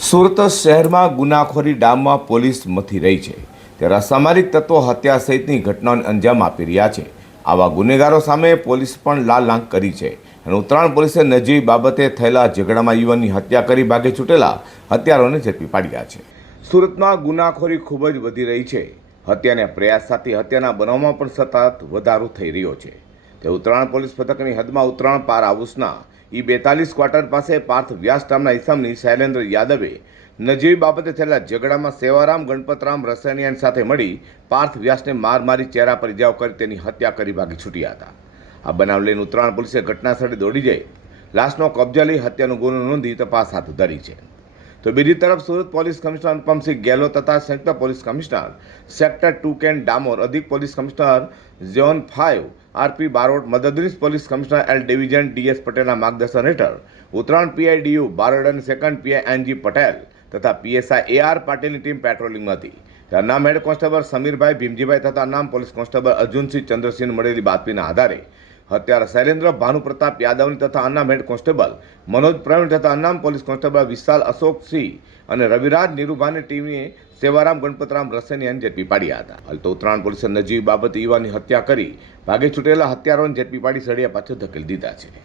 સુરત શહેરમાં ગુનાખોરી ડામમાં પોલીસ મથી રહી છે. ત્યારે અસામાજિક તત્વો હત્યા સહિતની ઘટનાઓને અંજામ આપી રહ્યા છે. આવા ગુનેગારો સામે પોલીસ પણ લાલ આંખ કરી છે. અને ઉત્તરાયણ પોલીસે નજીવી બાબતે થયેલા ઝઘડામાં યુવાનની હત્યા કરી ભાગે છૂટેલા હત્યારોને ઝડપી પાડ્યા છે. સુરતમાં ગુનાખોરી ખૂબ જ વધી રહી છે. હત્યાના પ્રયાસ સાથે હત્યાના બનાવમાં પણ સતત વધારો થઈ રહ્યો છે. તે ઉત્તરાયણ પોલીસ પથકની હદમાં ઉત્તરાયણ પાર હાઉસના ઈ બેતાલીસ ક્વાર્ટર પાસે પાર્થ વ્યાસ નામના ઇસમની શૈલેન્દ્ર યાદવે નજીવી બાબતે થયેલા ઝઘડામાં સેવારામ, ગણપતરામ, રસાયણિયાન સાથે મળી પાર્થ વ્યાસને માર મારી ચહેરા પર ઇજાઓ કરી તેની હત્યા કરી ભાગી છૂટ્યા હતા. આ બનાવ લઈને ઉત્તરાયણ પોલીસે ઘટના સ્થળે દોડી જઈ લાશનો કબજા લઈ હત્યાનો ગુનો નોંધી તપાસ હાથ ધરી છે. તો બીજી તરફ સુરત પોલીસ કમિશનર અનુપમસિંહ ગેહલોત તથા સંયુક્ત police commissioner sector two K N Damor, અધિક police commissioner zone five R P Barot, મદદનીશ police commissioner L division DS પટેલના માર્ગદર્શન હેઠળ, ઉત્તરાયણ પીઆઈડીયુ બારોડ અને સેકન્ડ પીઆઈ એનજી પટેલ તથા પીએસઆઈ એઆર પાટીલની ટીમ પેટ્રોલિંગમાં હતી. ત્યારે નામ હેડ કોન્સ્ટેબલ સમીરભાઈ ભીમજીભાઈ તથા નામ પોલીસ કોન્સ્ટેબલ અર્જુનસિંહ ચંદ્રસિંહ મળેલી બાતમીના આધારે હત્યારા શૈલેન્દ્ર ભાનુપ્રતાપ યાદવની તથા અન્નામ હેડ કોન્સ્ટેબલ મનોજ પ્રવીણ તથા અન્નામ પોલીસ કોન્સ્ટેબલ વિશાલ અશોકસિંહ અને રવિરાજ નિરૂભાની ટીમે સેવારામ ગણપતરામ રસેનિયાને ઝડપી પાડ્યા હતા. હાલ તો ઉત્તરાયણ પોલીસે નજીવી બાબતે યુવાની હત્યા કરી ભાગે છૂટેલા હત્યારોને ઝડપી પાડી સળિયા પાછળ ધકેલી દીધા છે.